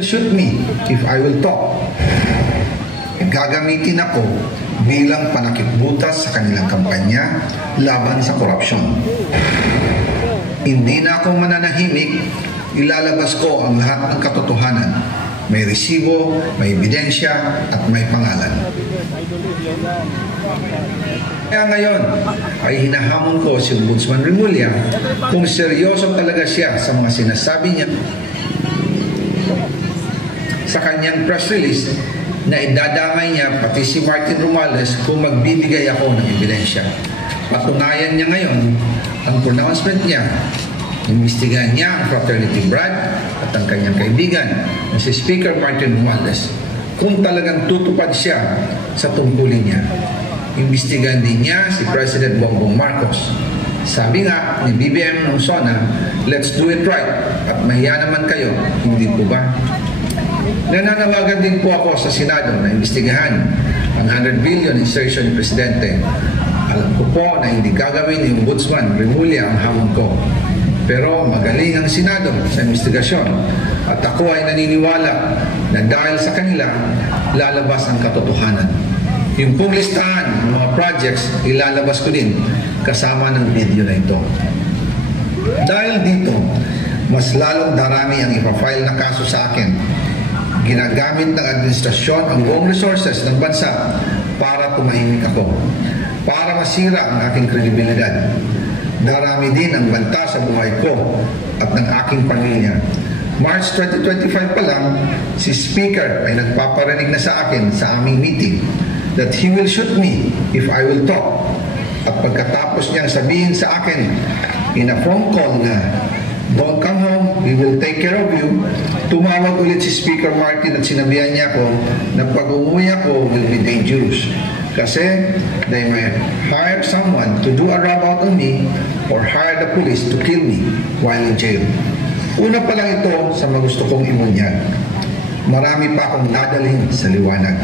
Shoot me if I will talk. Gagamitin ako bilang panakipbutas sa kanilang kampanya laban sa korupsyon. Hindi na ako mananahimik, ilalabas ko ang lahat ng katotohanan. May resibo, may ebidensya, at may pangalan. Kaya ngayon ay hinahamon ko si Ombudsman Remulla kung seryoso talaga siya sa mga sinasabi niya sa kanyang press release na idadamay niya pati si Martin Romualdez kung magbibigay ako ng ebidensya. Patunayan niya ngayon ang pronouncement niya. Imbestigahan niya ang fraternity Brad at ang kanyang kaibigan na si Speaker Martin Romualdez kung talagang tutupad siya sa tungkulin niya. Imbestigahan din niya si President Bongbong Marcos. Sabi nga ni BBM nung SONA, let's do it right at mahiya naman kayo, hindi po ba? Nananawagan din po ako sa Senado na imbestigahan ang 100 billion insertion ni Presidente. Alam ko po na hindi gagawin ni Ombudsman Remulla ang hamon ko. Pero magaling ang Senado sa investigasyon at ako ay naniniwala na dahil sa kanila, lalabas ang katotohanan. Yung pong listahan ng mga projects, ilalabas ko din kasama ng video na ito. Dahil dito, mas lalong darami ang ipafile na kaso sa akin. Ginagamit ng administrasyon ang buong resources ng bansa para tumahimik ako, para masira ang aking kredibilidad. Darami din ang banta sa buhay ko at ng aking pamilya. March 2025 pa lang, si Speaker ay nagpaparinig na sa akin sa aming meeting that he will shoot me if I will talk. At pagkatapos niyang sabihin sa akin in a phone call na don't come home, we will take care of you, tumawag ulit si Speaker Martin at sinabihan niya ako na pag umuwi ako will be dangerous. Kasi they may hire someone to do a rub out on me or hire the police to kill me while in jail. Una pa lang ito sa magusto kong imunyag. Marami pa akong dadalhin sa liwanag.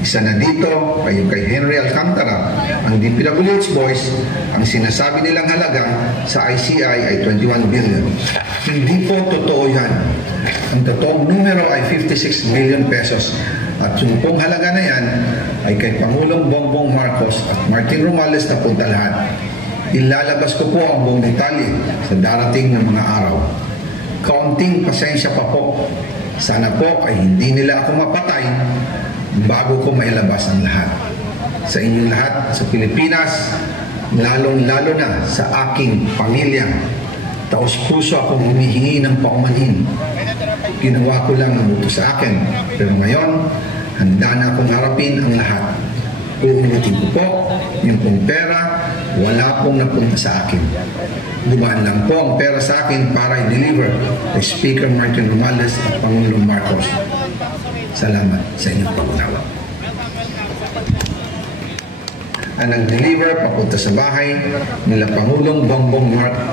Isa na dito ay yung kay Henry Alcantara, ang DPWH boys, ang sinasabi nilang halaga sa ICI ay 21 billion. Hindi po totoo yan. Ang totoong numero ay 56 billion pesos. At yung pong halaga na yan ay kay Pangulong Bongbong Marcos at Martin Romualdez na punta lahat. Ilalabas ko po ang buong detalye sa darating na mga araw. Kaunting pasensya pa po. Sana po ay hindi nila ako mapatay bago ko mailabas ang lahat. Sa inyong lahat sa Pilipinas, lalong-lalo na sa aking pamilya, taos-puso akong humihingi ng paumanhin. Ginawa ko lang ang utos sa akin, pero ngayon, handa na akong harapin ang lahat. Uulitin ko po, yung pong pera, wala pong napunta sa akin. Dumaan lang po ang pera sa akin para i-deliver kay Speaker Martin Romualdez at Pangulong Marcos. Salamat sa inyong pag-unawa. Ang nag-deliver papunta sa bahay nila Pangulong Bongbong Marcos.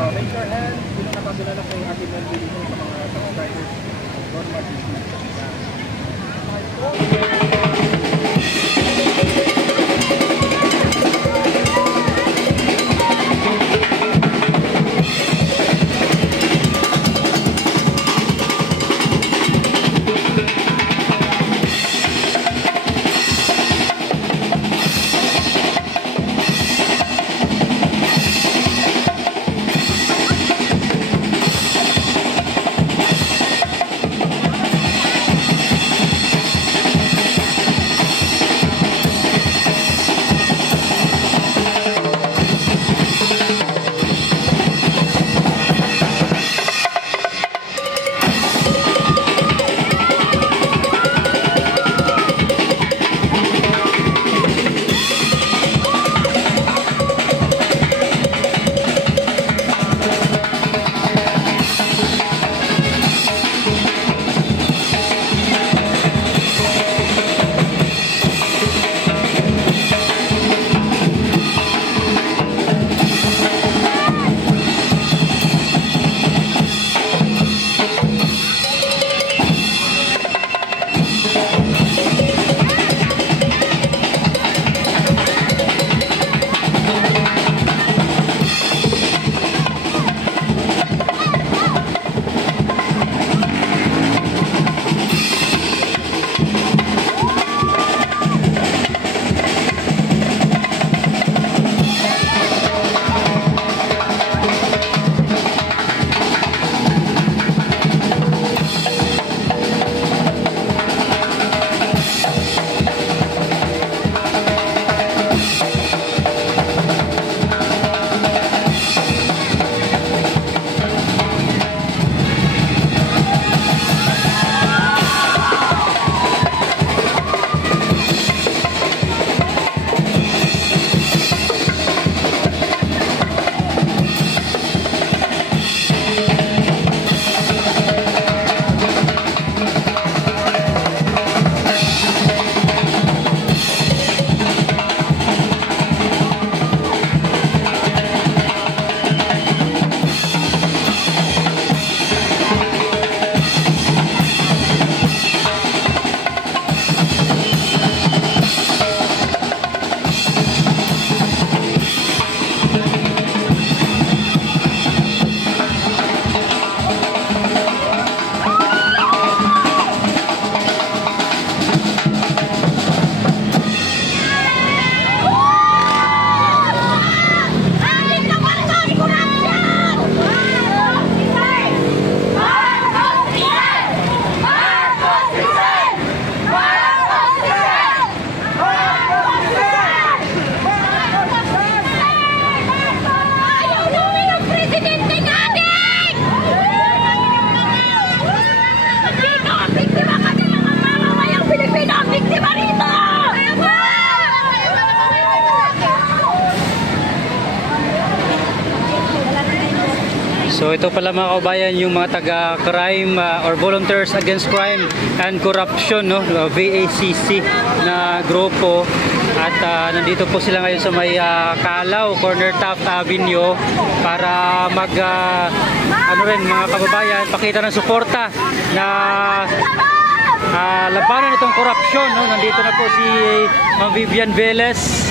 So ito pala mga kabayan yung mga taga-crime or Volunteers Against Crime and Corruption, no? VACC na grupo. At nandito po sila ngayon sa may Calao, Corner Taft Avenue para ano rin mga kababayan, pakita ng suporta na labanan itong korupsyon, no? Nandito na po si Ma'am Vivian Velez.